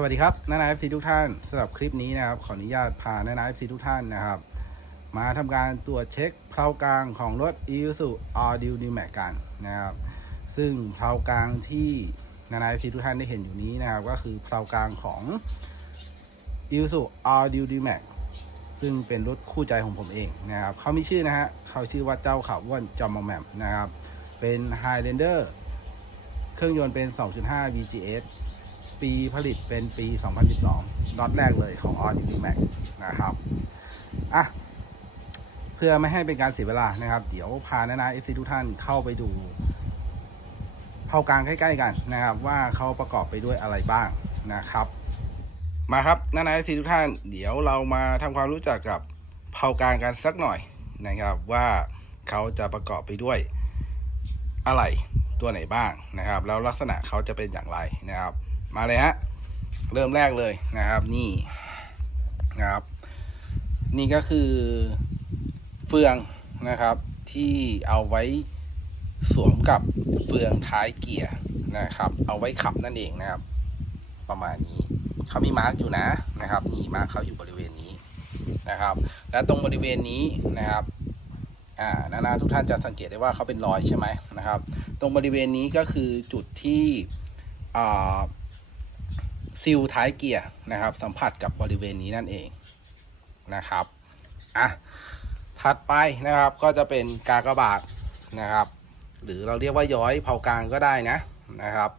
สวัสดีครับนานายเอฟซีทุกท่านสำหรับคลิปนี้นะครับ ขออนุญาตพานานายเอฟซีทุกท่านนะครับ มาทำการตรวจเช็คเพลากลางของรถ i s u All d e w New Max กันนะครับ ซึ่งเพลากลางที่นานายเอฟซีทุกท่านได้เห็นอยู่นี้นะครับ ก็คือเพลากลางของ i s u All d e w New Max ซึ่งเป็นรถคู่ใจของผมเองนะครับเขามีชื่อนะฮะเขาชื่อว่าเจ้าขาวอ้วนจอมมอมแมมนะครับ เป็น Highlander เครื่องยนต์เป็น 2.5 VGS ปีผลิตเป็นปี 2012ล็อตแรกเลยของ All New Max นะครับ อะ เพื่อไม่ให้เป็นการเสียเวลานะครับ เดี๋ยวพานานา FC ทุกท่านเข้าไปดูเผากลางใกล้ๆกันนะครับ ว่าเขาประกอบไปด้วยอะไรบ้างนะครับ มาครับนานา FC ทุกท่าน เดี๋ยวเรามาทำความรู้จักกับเผากลางกันสักหน่อยนะครับ ว่าเขาจะประกอบไปด้วยอะไรตัวไหนบ้างนะครับ แล้วลักษณะเขาจะเป็นอย่างไรนะครับ มาเลยฮะ เริ่มแรกเลยนะครับ นี่นะครับ นี่ก็คือเฟืองนะครับ ที่เอาไว้สวมกับเฟืองท้ายเกียร์นะครับ เอาไว้ขับนั่นเองนะครับ ประมาณนี้เขามีมาร์กอยู่นะนะครับ นี่มาร์กเขาอยู่บริเวณนี้นะครับ และตรงบริเวณนี้นะครับอ่านานาทุกท่านจะสังเกตได้ว่าเขาเป็นรอยใช่ไหมนะครับ ตรงบริเวณนี้ก็คือจุดที่อ่า ซิลท้ายเกียร์นะครับ สัมผัสกับบริเวณนี้นั่นเองนะครับอะถัดไปนะครับก็จะเป็นกากบาทนะครับ หรือเราเรียกว่าย้อยเผากลางก็ได้นะนะครับ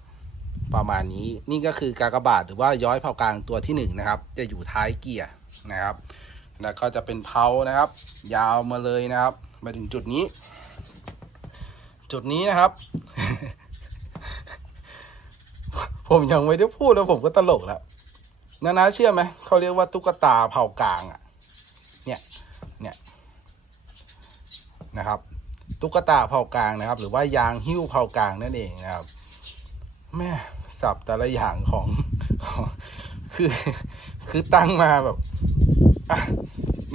ประมาณนี้นี่ก็คือกากบาทหรือว่าย้อยเผากลางตัวที่หนึ่งนะครับ จะอยู่ท้ายเกียร์นะครับ แล้วก็จะเป็นเผานะครับ ยาวมาเลยนะครับ มาถึงจุดนี้ จุดนี้นะครับ ผมยังไม่ได้พูดแล้วผมก็ตลกแล้วนานาเชื่อไหมเขาเรียกว่าตุ๊กตาเผากลางอะ เนี่ยเนี่ยนะครับ ตุ๊กตาเผากลางนะครับ หรือว่ายางหิ้วเผากลางนั่นเองนะครับแม่สับแต่ละอย่างของของคือคือตั้งมาแบบ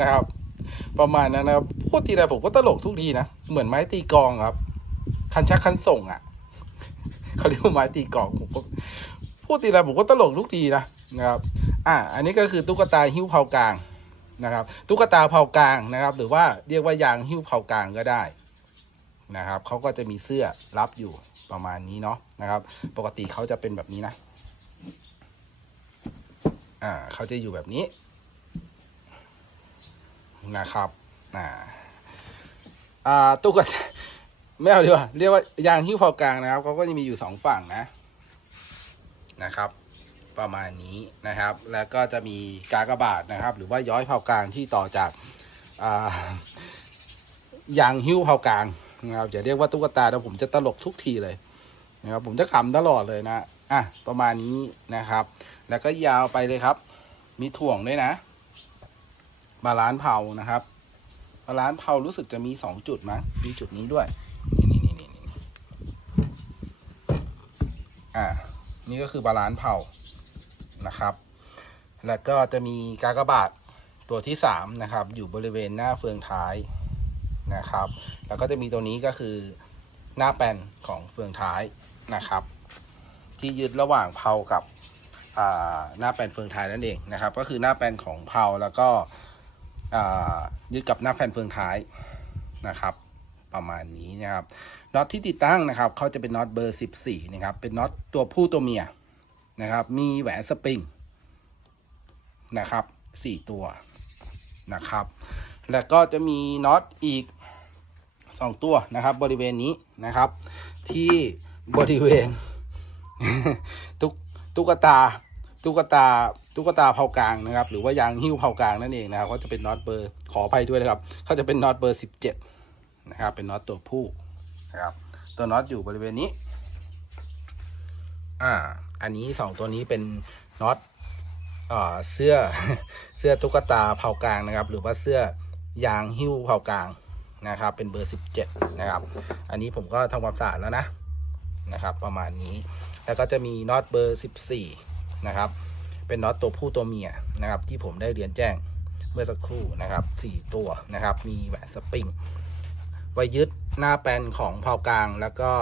นะครับ ประมาณนั้นนะครับพูดทีไรผมก็ตลกทุกทีนะ เหมือนไม้ตีกองครับ คันชักคันส่งอะ เขาเรียกว่าไม้ตีกลองผมก็พูดทีไรผมก็ตลกทุกทีนะนะครับ อะอันนี้ก็คือตุ๊กตาหิ้วเผากลางนะครับตุ๊กตาเผากลางนะครับ หรือว่าเรียกว่ายางหิ้วเผากลางก็ได้นะครับเขาก็จะมีเสื้อรับอยู่ประมาณนี้เนาะนะครับ ปกติเขาจะเป็นแบบนี้นะอ่าเขาจะอยู่แบบนี้นะครับอ่าอ่าตุ๊กตา ไม่เอาดีกว่าเรียกว่ายางหิ้วเผากลางนะครับเขาก็จะมีอยู่สองฝั่งนะนะครับ ประมาณนี้นะครับ แล้วก็จะมีกากบาทนะครับ หรือว่าย้อยเผากลางที่ต่อจากอ่ายางหิ้วเผากลางนะครับอย่าเรียกว่าตุ๊กตาแล้วผมจะตลกทุกทีเลยนะครับ ผมจะขำตลอดเลยนะอะประมาณนี้นะครับ แล้วก็ยาวไปเลยครับ มีถ่วงด้วยนะบาลานซ์เผานะครับบาลานซ์เผารู้สึกจะมีสองจุดมั้งมีจุดนี้ด้วย นี่นี่นี่นี่นี่ อ่านี่ก็คือบาลานซ์เผานะครับ แล้วก็จะมีกากบาทตัวที่สามนะครับอยู่บริเวณหน้าเฟืองท้ายนะครับ แล้วก็จะมีตัวนี้ก็คือหน้าแปนของเฟืองท้ายนะครับ ที่ยึดระหว่างเผากับหน้าแปนเฟืองท้ายนั่นเองนะครับ ก็คือหน้าแปนของเผาแล้วก็ยึดกับหน้าแฟนเฟืองท้ายนะครับ ประมาณนี้นะครับน็อตที่ติดตั้งนะครับเขาจะเป็นน็อตเบอร์ 14นะครับเป็นน็อตตัวผู้ตัวเมียนะครับมีแหวนสปริงนะครับสี่ตัวนะครับ แล้วก็จะมีน็อตอีก 2 ตัวนะครับ บริเวณนี้นะครับ ที่บริเวณตุ๊กตุ๊กตาตุ๊กตาตุ๊กตาเผากลางนะครับ หรือว่ายางหิ้วเผากลางนั่นเองนะครับเขาจะเป็นน็อตเบอร์ขออภัยด้วยนะครับเขาจะเป็นน็อตเบอร์17 นะครับ เป็นน็อตตัวผู้นะครับ ตัวน็อตอยู่บริเวณนี้ อ่า อันนี้สองตัวนี้เป็นน็อตเอ่อเสื้อเสื้อตุ๊กตาเผากลางนะครับ หรือว่าเสื้อยางหิ้วเผากลางนะครับ เป็นเบอร์ 17 นะครับ อันนี้ผมก็ทำความสะอาดแล้วนะนะครับ ประมาณนี้แล้วก็จะมีน็อตเบอร์ 14 นะครับ เป็นน็อตตัวผู้ตัวเมียนะครับ ที่ผมได้เรียนแจ้งเมื่อสักครู่นะครับ 4 ตัวนะครับ มีแหวนสปริง ไว้ยึดหน้าแปนของเผากลางแล้วก็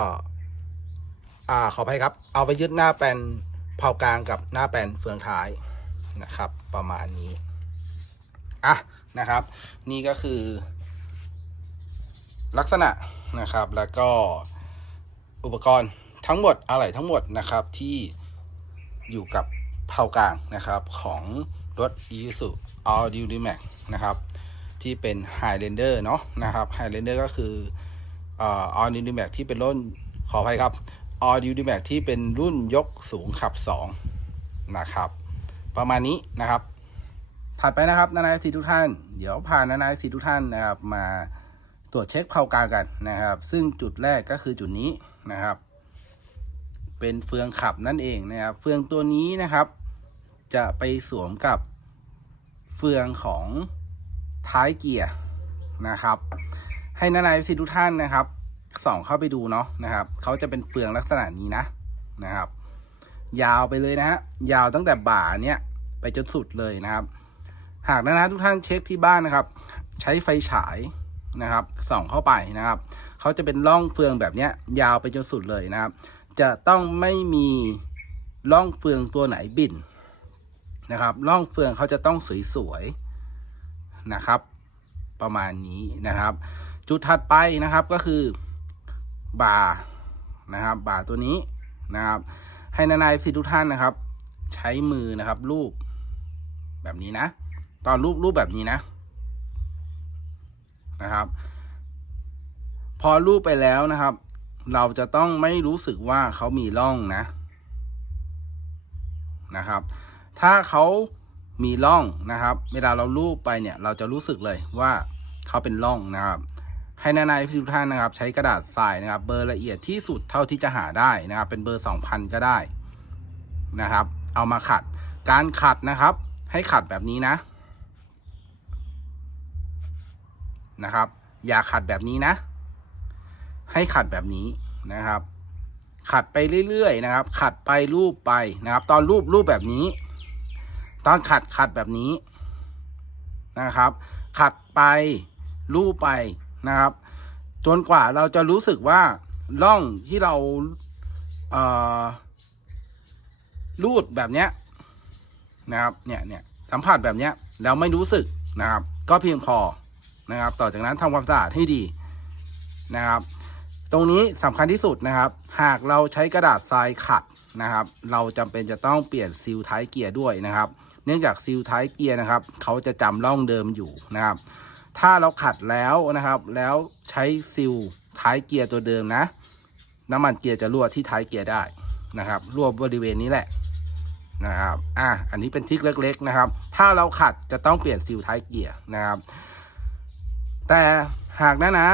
อ่าขออภัยครับ เอาไปยึดหน้าแปนเผากลางกับหน้าแปลนเฟืองท้ายนะครับ ประมาณนี้อะนะครับ นี่ก็คือ ลักษณะนะครับแล้วก็อุปกรณ์ทั้งหมดอะไรทั้งหมดนะครับที่อยู่กับเผากลางนะครับของรถ Isuzu All New D-Max นะครับ ที่เป็น Highlander เนาะนะครับ Highlander ก็คือเอ่อ All New Max ที่เป็นรุ่นขออภัยครับ All New Max ที่เป็นรุ่นยกสูงขับ 2 นะครับ ประมาณนี้นะครับ ถัดไปนะครับนานาสีทุกท่าน เดี๋ยวพานานายสีทุกท่านนะครับ มาตรวจเช็คเผากางกันนะครับ ซึ่งจุดแรกก็คือจุดนี้นะครับ เป็นเฟืองขับนั่นเองนะครับ เฟืองตัวนี้นะครับ จะไปสวมกับเฟืองของ ท้ายเกียร์นะครับ ให้นานาสีทุกท่านนะครับส่องเข้าไปดูเนาะนะครับเขาจะเป็นเฟืองลักษณะนี้นะนะครับ ยาวไปเลยนะฮะยาวตั้งแต่บ่าเนี้ยไปจนสุดเลยนะครับ หากนะนะทุกท่านเช็คที่บ้านนะครับ ใช้ไฟฉายนะครับส่องเข้าไปนะครับเขาจะเป็นร่องเฟืองแบบเนี้ยยาวไปจนสุดเลยนะครับ จะต้องไม่มีร่องเฟืองตัวไหนบินนะครับร่องเฟืองเขาจะต้องสวยๆ นะครับ ประมาณนี้นะครับ จุดถัดไปนะครับก็คือบ่านะครับบ่าตัวนี้นะครับ ให้นานายสิทุกท่านนะครับ ใช้มือนะครับ รูปแบบนี้นะ ตอนรูปรูปแบบนี้นะนะครับ พอรูปไปแล้วนะครับ เราจะต้องไม่รู้สึกว่าเขามีร่องนะนะครับ ถ้าเขา มีร่องนะครับ เวลาเรารูปไปเนี่ยเราจะรู้สึกเลยว่าเขาเป็นร่องนะครับ ให้นานายทุกท่านนะครับ ใช้กระดาษทรายนะครับ เบอร์ละเอียดที่สุดเท่าที่จะหาได้นะครับ เป็นเบอร์ 2,000 ก็ได้นะครับ เอามาขัด การขัดนะครับ ให้ขัดแบบนี้นะนะครับ อย่าขัดแบบนี้นะ ให้ขัดแบบนี้นะครับ ขัดไปเรื่อยๆนะครับ ขัดไปรูปไปนะครับ ตอนรูปรูปแบบนี้ ตอนขัดขัดแบบนี้นะครับ ขัดไปรูปไปนะครับจนกว่าเราจะรู้สึกว่าร่องที่เราเอารูดแบบเนี้ยนะครับเนี่ยเนี่ยสัมผัสแบบเนี้ยแล้วไม่รู้สึกนะครับ ก็เพียงพอนะครับ ต่อจากนั้นทำความสะอาดให้ดีนะครับ ตรงนี้สำคัญที่สุดนะครับ หากเราใช้กระดาษทรายขัดนะครับ เราจำเป็นจะต้องเปลี่ยนซีลท้ายเกียร์ด้วยนะครับ เนื่องจากซีลท้ายเกียร์นะครับเขาจะจำร่องเดิมอยู่นะครับ ถ้าเราขัดแล้วนะครับ แล้วใช้ซีลท้ายเกียร์ตัวเดิมนะ น้ำมันเกียร์จะรั่วที่ท้ายเกียร์ได้นะครับรั่วบริเวณนี้แหละนะครับอะอันนี้เป็นทริคเล็ก ๆ นะครับ ถ้าเราขัดจะต้องเปลี่ยนซีลท้ายเกียร์นะครับ แต่หากนะนะ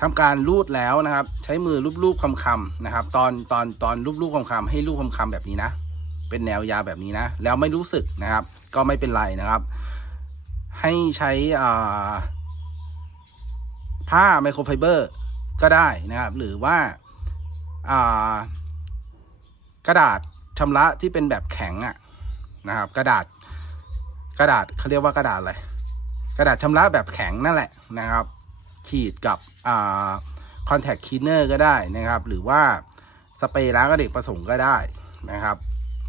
ทำการรูดแล้วนะครับ ใช้มือรูปๆคำๆนะครับ ตอนตอนตอนรูปๆคำๆให้รูปคำๆแบบนี้นะ เป็นแนวยาวแบบนี้นะ แล้วไม่รู้สึกนะครับ ก็ไม่เป็นไรนะครับ ให้ใช้ผ้าไมโครไฟเบอร์ก็ได้นะครับ หรือว่าากระดาษชำระที่เป็นแบบแข็งอะนะครับ กระดาษกระดาษเขาเรียกว่ากระดาษอะไรกระดาษชำระแบบแข็งนั่นแหละนะครับ ขีดกับคอนแทคคีเนอร์ก็ได้นะครับ หรือว่าสเปรย์ล้างอเนกประสงค์ก็ได้นะครับ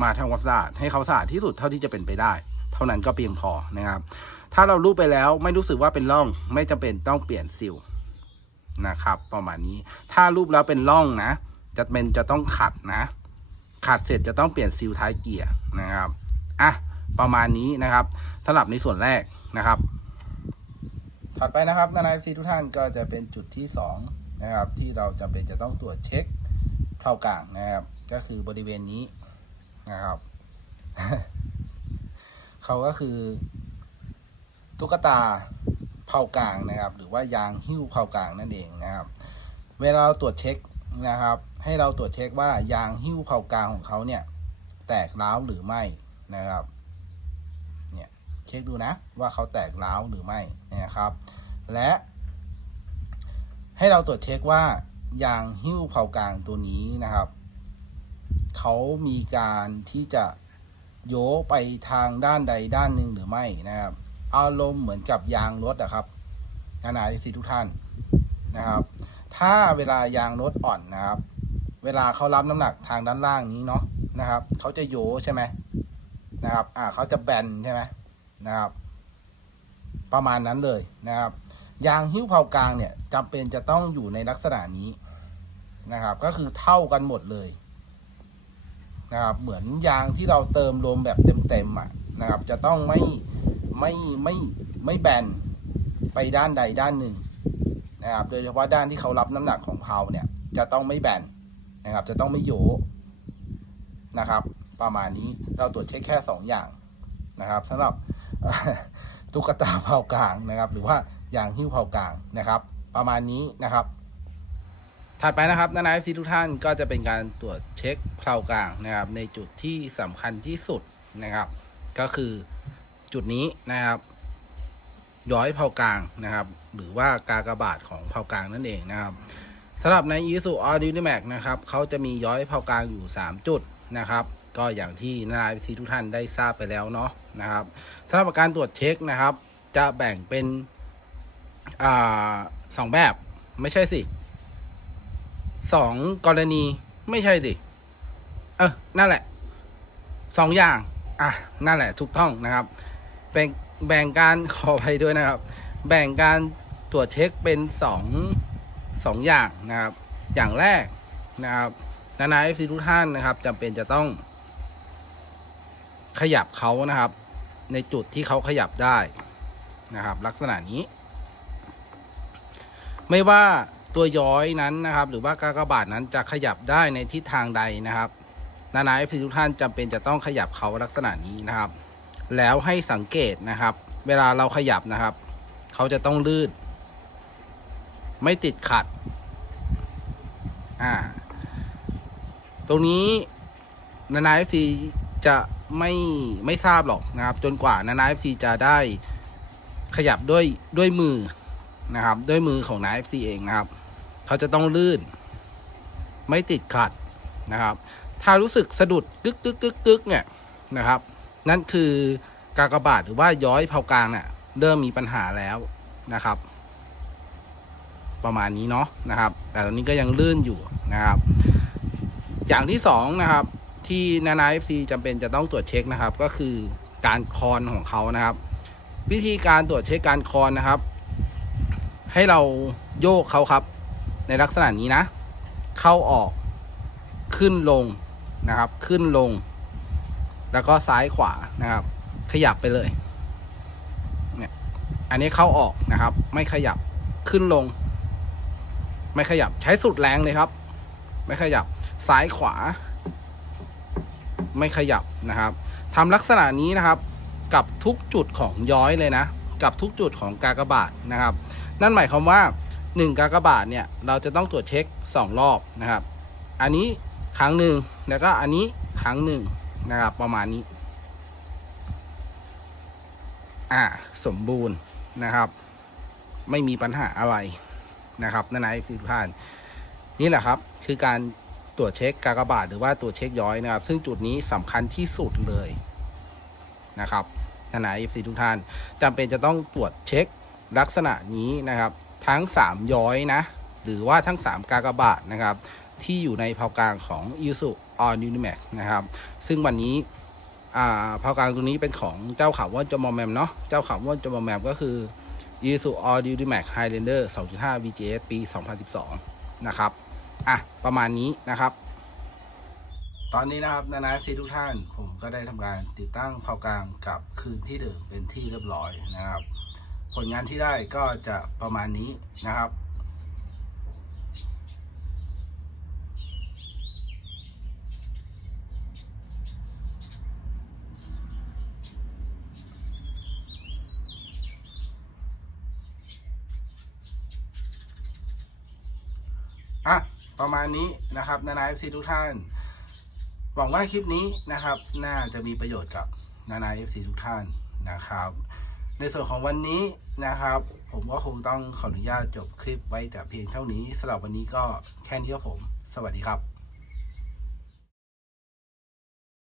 มาทำความสะอาดให้เขาสะอาดที่สุดเท่าที่จะเป็นไปได้ เท่านั้นก็เพียงพอนะครับ ถ้าเรารูปไปแล้วไม่รู้สึกว่าเป็นร่อง ไม่จำเป็นต้องเปลี่ยนซิลนะครับ ประมาณนี้ ถ้ารูปแล้วเป็นร่องนะจะเป็นจะต้องขัดนะ ขัดเสร็จจะต้องเปลี่ยนซิลท้ายเกียร์นะครับอะประมาณนี้นะครับสำหรับในส่วนแรกนะครับ ถัดไปนะครับนายซีทุกท่านก็จะเป็นจุดที่สองนะครับที่เราจำเป็นจะต้องตรวจเช็คเท่ากลางนะครับ ก็คือบริเวณนี้ นะครับ เขาก็คือ ตุ๊กตาเผากลางนะครับ หรือว่ายางหิ้วเผากลางนั่นเองนะครับ เวลาเราตรวจเช็คนะครับ ให้เราตรวจเช็คว่ายางหิ้วเผากลางของเขาเนี่ย แตกร้าวหรือไม่นะครับ เนี่ยเช็คดูนะว่าเขาแตกร้าวหรือไม่นะครับ และ ให้เราตรวจเช็คว่ายางหิ้วเผากลางตัวนี้นะครับ เขามีการที่จะโยไปทางด้านใดด้านหนึ่งหรือไม่นะครับ อารมณ์เหมือนกับยางรถอะครับนานาสิทุกท่านนะครับ ถ้าเวลายางรถอ่อนนะครับ เวลาเขารับน้ำหนักทางด้านล่างนี้เนาะนะครับเขาจะโยใช่ไหมนะครับอ่าเขาจะแบนใช่ไหมนะครับ ประมาณนั้นเลยนะครับ ยางหิ้วเผากลางเนี่ยจำเป็นจะต้องอยู่ในลักษณะนี้นะครับ ก็คือเท่ากันหมดเลย นะครับเหมือนยางที่เราเติมลมแบบเต็มๆอะนะครับจะต้องไม่ไม่ไม่ไม่แบนไปด้านใดด้านหนึ่งนะครับโดยเฉพาะด้านที่เขารับน้ำหนักของเพลาเนี่ยจะต้องไม่แบนนะครับจะต้องไม่โยนะครับ ประมาณนี้เราตรวจเช็คแค่สองอย่างนะครับสำหรับตุ๊กตาเผากลางนะครับ หรือว่ายางหิ้วเผากลางนะครับ ประมาณนี้นะครับ ถัดไปนะครับนานาเอฟซีทุกท่านก็จะเป็นการตรวจเช็คเพลากลางนะครับ ในจุดที่สำคัญที่สุดนะครับ ก็คือจุดนี้นะครับ ย้อยเผากลางนะครับ หรือว่ากากบาทของเผากลางนั่นเองนะครับสำหรับใน i s u a u d i m a x นะครับเขาจะมีย้อยเผากลางอยู่ 3 จุดนะครับ ก็อย่างที่นานาเอฟซีทุกท่านได้ทราบไปแล้วเนาะนะครับสำหรับการตรวจเช็คนะครับ จะแบ่งเป็นอสองแบบไม่ใช่สิ สองกรณีไม่ใช่สิ เออนั่นแหละสองอย่าง อะ นั่นแหละถูกต้องนะครับ แบ่งแบ่งการขอไปด้วยนะครับ แบ่งการตรวจเช็คเป็นสองสองอย่างนะครับ อย่างแรกนะครับนานาเอฟซีทุกท่านนะครับจำเป็นจะต้อง ขยับเขานะครับ ในจุดที่เขาขยับได้นะครับ ลักษณะนี้ ไม่ว่า ตัวย้อยนั้นนะครับ หรือว่ากากบาทนั้นจะขยับได้ในทิศทางใดนะครับ นานาเอฟซีทุกท่านจำเป็นจะต้องขยับเขาลักษณะนี้นะครับ แล้วให้สังเกตนะครับ เวลาเราขยับนะครับ เขาจะต้องลื่น ไม่ติดขัด อ่า ตรงนี้นานาเอฟซีจะไม่ไม่ทราบหรอกนะครับ จนกว่านานาเอฟซีจะได้ขยับด้วยด้วยมือนะครับ ด้วยมือของนาเอฟซีเองนะครับ เขาจะต้องลื่น ไม่ติดขัดนะครับ ถ้ารู้สึกสะดุดกึกกึกกึกกึกเนี่ยนะครับ นั่นคือกากบาทหรือว่าย้อยเผากลางเนี่ยเริ่มมีปัญหาแล้วนะครับ ประมาณนี้เนาะนะครับ แต่ตอนนี้ก็ยังลื่นอยู่นะครับ อย่างที่สองนะครับที่นานาเอฟซีจำเป็นจะต้องตรวจเช็คนะครับ ก็คือการคอนของเขานะครับ วิธีการตรวจเช็คการคอนนะครับ ให้เราโยกเขาครับ ในลักษณะนี้นะ เข้าออกขึ้นลงนะครับ ขึ้นลง แล้วก็ซ้ายขวานะครับ ขยับไปเลยเนี่ยอันนี้เข้าออกนะครับ ไม่ขยับขึ้นลง ไม่ขยับใช้สุดแรงเลยครับ ไม่ขยับซ้ายขวา ไม่ขยับนะครับทำลักษณะนี้นะครับ กับทุกจุดของย้อยเลยนะ กับทุกจุดของกากบาทนะครับ นั่นหมายความว่า 1กากบาทเนี่ยเราจะต้องตรวจเช็ค 2 รอบนะครับ อันนี้ครั้งหนึ่งแล้วก็อันนี้ครั้งหนึ่งนะครับ ประมาณนี้ อ่าสมบูรณ์นะครับ ไม่มีปัญหาอะไรนะครับนั่นไอ้ฟิลพาน นี่แหละครับคือการตรวจเช็คกากบาทหรือว่าตรวจเช็คย้อยนะครับ ซึ่งจุดนี้สำคัญที่สุดเลยนะครับท่านนายเอฟซีทุกท่านจำเป็นจะต้องตรวจเช็คลักษณะนี้นะครับ ทั้ง 3 ย้อยนะ หรือว่าทั้ง 3 กากบาทนะครับ ที่อยู่ในเผากลางของ i s u o n u n i m a x นะครับ ซึ่งวันนี้เผากลางตัวนี้เป็นของเจ้าข่าวว่าจมอมแมมเนาะเจ้าข่าวว่าจมอมแมมก็คือ i s u o n u n i m a x Highlander 2.5 VGS ปี 2012 นะครับอะประมาณนี้นะครับ ตอนนี้นะครับนานาซีทุกท่านผมก็ได้ทำการติดตั้งเผากลางกับคืนที่เดิมเป็นที่เรียบร้อยนะครับ ผลงานที่ได้ก็จะประมาณนี้นะครับ อะ ประมาณนี้นะครับนานาเอฟซีทุกท่าน หวังว่าคลิปนี้นะครับ น่าจะมีประโยชน์กับนานาเอฟซีทุกท่านนะครับ ในส่วนของวันนี้นะครับ ผมก็คงต้องขออนุญาตจบคลิปไว้แต่เพียงเท่านี้สำหรับวันนี้ก็แค่นี้ครับผม สวัสดีครับ